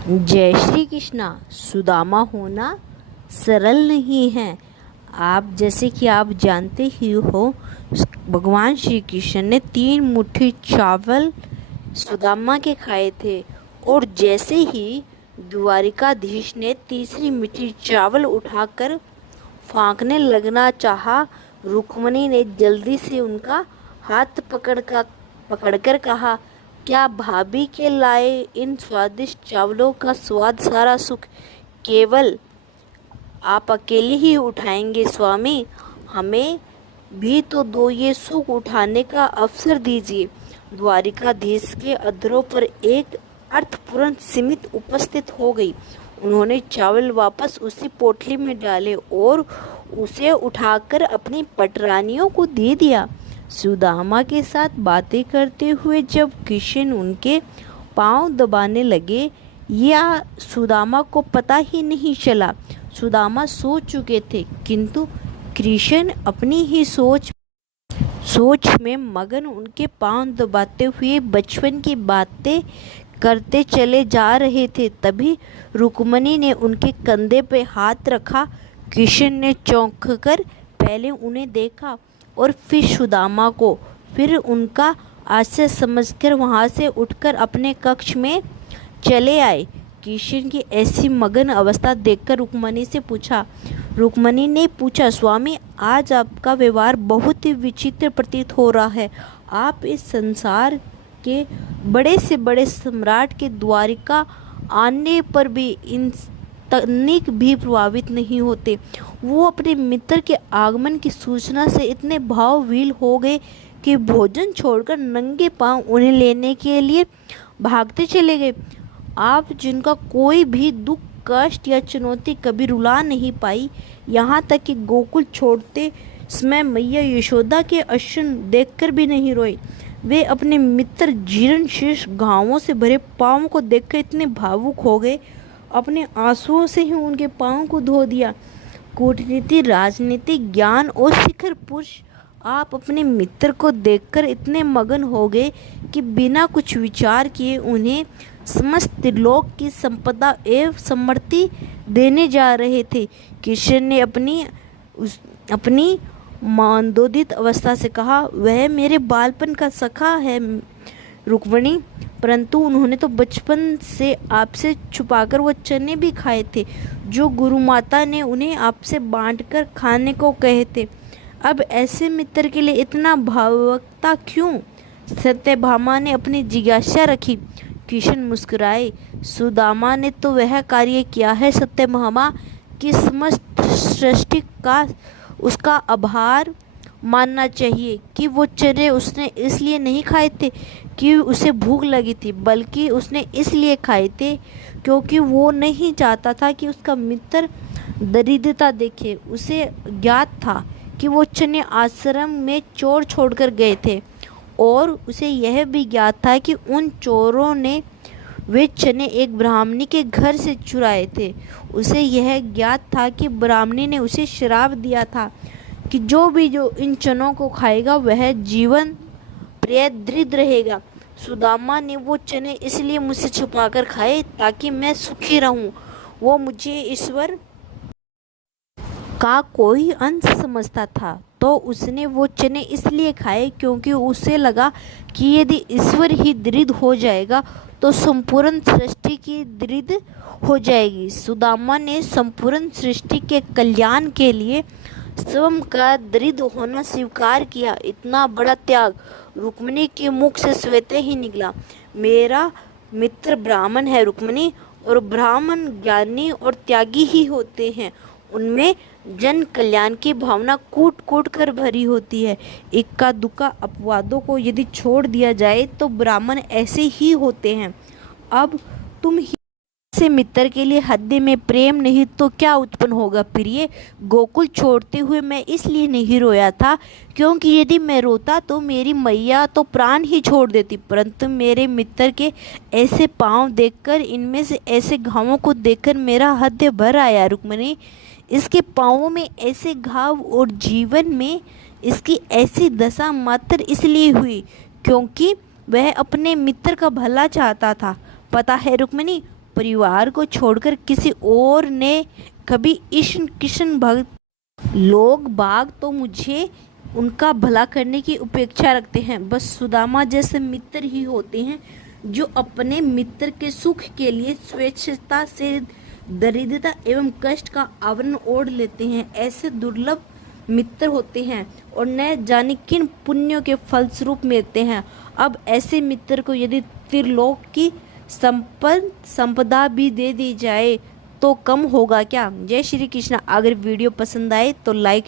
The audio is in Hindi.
जय श्री कृष्णा। सुदामा होना सरल नहीं है। आप जैसे कि आप जानते ही हो, भगवान श्री कृष्ण ने 3 मुट्ठी चावल सुदामा के खाए थे, और जैसे ही द्वारिकाधीश ने तीसरी मुट्ठी चावल उठाकर फांकने लगना चाहा, रुक्मणी ने जल्दी से उनका हाथ पकड़कर कहा, क्या भाभी के लाए इन स्वादिष्ट चावलों का स्वाद सारा सुख केवल आप अकेले ही उठाएंगे स्वामी? हमें भी तो दो ये सुख उठाने का अवसर दीजिए। द्वारिकाधीश के अधरों पर एक अर्थपूर्ण सीमित उपस्थित हो गई। उन्होंने चावल वापस उसी पोटली में डाले और उसे उठाकर अपनी पटरानियों को दे दिया। सुदामा के साथ बातें करते हुए जब कृष्ण उनके पांव दबाने लगे, या सुदामा को पता ही नहीं चला। सुदामा सो चुके थे, किंतु कृष्ण अपनी ही सोच में मगन उनके पांव दबाते हुए बचपन की बातें करते चले जा रहे थे। तभी रुक्मणी ने उनके कंधे पे हाथ रखा। कृष्ण ने चौंक कर पहले उन्हें देखा और फिर सुदामा को, फिर उनका आश्चर्य समझकर वहां से उठकर अपने कक्ष में चले आए। कृष्ण की ऐसी मगन अवस्था देखकर रुक्मणी ने पूछा, स्वामी, आज आपका व्यवहार बहुत ही विचित्र प्रतीत हो रहा है। आप इस संसार के बड़े से बड़े सम्राट के द्वारिका आने पर भी इन तनिक भी प्रभावित नहीं होते। वो अपने मित्र के आगमन की सूचना से इतने भावविह्वल हो गए कि भोजन छोड़कर नंगे पांव उन्हें लेने के लिए भागते चले गए। आप जिनका कोई भी दुख, कष्ट या चुनौती कभी रुला नहीं पाई, यहाँ तक कि गोकुल छोड़ते समय मैया यशोदा के अश्रु देखकर भी नहीं रोए। वे अपने मित्र जीर्ण शीर्ष घावों से भरे पांव को देखकर इतने भावुक हो गए, अपने आंसुओं से ही उनके पांव को धो दिया। कूटनीति, राजनीति, ज्ञान और शिखर पुरुष, आप अपने मित्र को देखकर इतने मगन हो गए कि बिना कुछ विचार किए उन्हें समस्त लोक की संपदा एवं समृद्धि देने जा रहे थे। कृष्ण ने अपनी मंदोदित अवस्था से कहा, वह मेरे बालपन का सखा है रुक्मणी, परंतु उन्होंने तो बचपन से आपसे छुपाकर वो चने भी खाए थे जो गुरु माता ने उन्हें आपसे बांटकर खाने को कहे थे। अब ऐसे मित्र के लिए इतना भावुकता क्यों? सत्यभामा ने अपनी जिज्ञासा रखी। कृष्ण मुस्कुराए, सुदामा ने तो वह कार्य किया है सत्यभामा कि समस्त सृष्टि का उसका आभार मानना चाहिए कि वो चने उसने इसलिए नहीं खाए थे कि उसे भूख लगी थी, बल्कि उसने इसलिए खाए थे क्योंकि वो नहीं चाहता था कि उसका मित्र दरिद्रता देखे। उसे ज्ञात था कि वो चने आश्रम में चोर छोड़कर गए थे, और उसे यह भी ज्ञात था कि उन चोरों ने वे चने एक ब्राह्मणी के घर से चुराए थे। उसे यह ज्ञात था कि ब्राह्मणी ने उसे श्राप दिया था कि जो इन चनों को खाएगा वह जीवन पर्यंत दरिद्र रहेगा। सुदामा ने वो चने इसलिए मुझसे छुपाकर खाए ताकि मैं सुखी रहूं। वो मुझे ईश्वर का कोई अंश समझता था, तो उसने वो चने इसलिए खाए क्योंकि उसे लगा कि यदि ईश्वर ही दरिद्र हो जाएगा तो संपूर्ण सृष्टि की दरिद्र हो जाएगी। सुदामा ने संपूर्ण सृष्टि के कल्याण के लिए स्वयं का दरिद्र होना स्वीकार किया। इतना बड़ा त्याग रुक्मणी के मुख से स्वतः ही निकला। मेरा मित्र ब्राह्मण है रुक्मणी, और ब्राह्मण ज्ञानी और त्यागी ही होते हैं। उनमें जन कल्याण की भावना कूट कूट कर भरी होती है। इक्का दुक्का अपवादों को यदि छोड़ दिया जाए तो ब्राह्मण ऐसे ही होते हैं। अब तुम ही से मित्र के लिए हृदय में प्रेम नहीं तो क्या उत्पन्न होगा प्रिय? गोकुल छोड़ते हुए मैं इसलिए नहीं रोया था क्योंकि यदि मैं रोता तो मेरी मैया तो प्राण ही छोड़ देती, परंतु मेरे मित्र के ऐसे पांव देखकर, इनमें से ऐसे घावों को देखकर मेरा हृदय भर आया रुक्मणी। इसके पाँवों में ऐसे घाव और जीवन में इसकी ऐसी दशा मात्र इसलिए हुई क्योंकि वह अपने मित्र का भला चाहता था। पता है रुक्मिणी, परिवार को छोड़कर किसी और ने कभी ईशन कृष्ण भक्त लोग बाग तो मुझे उनका भला करने की उपेक्षा रखते हैं। बस सुदामा जैसे मित्र ही होते हैं जो अपने मित्र के सुख के लिए स्वेच्छता से दरिद्रता एवं कष्ट का आवरण ओढ़ लेते हैं। ऐसे दुर्लभ मित्र होते हैं और न जाने किन पुण्यों के फलस्वरूप मिलते हैं। अब ऐसे मित्र को यदि त्रिलोक की संपदा भी दे दी जाए तो कम होगा क्या। जय श्री कृष्ण। अगर वीडियो पसंद आए तो लाइक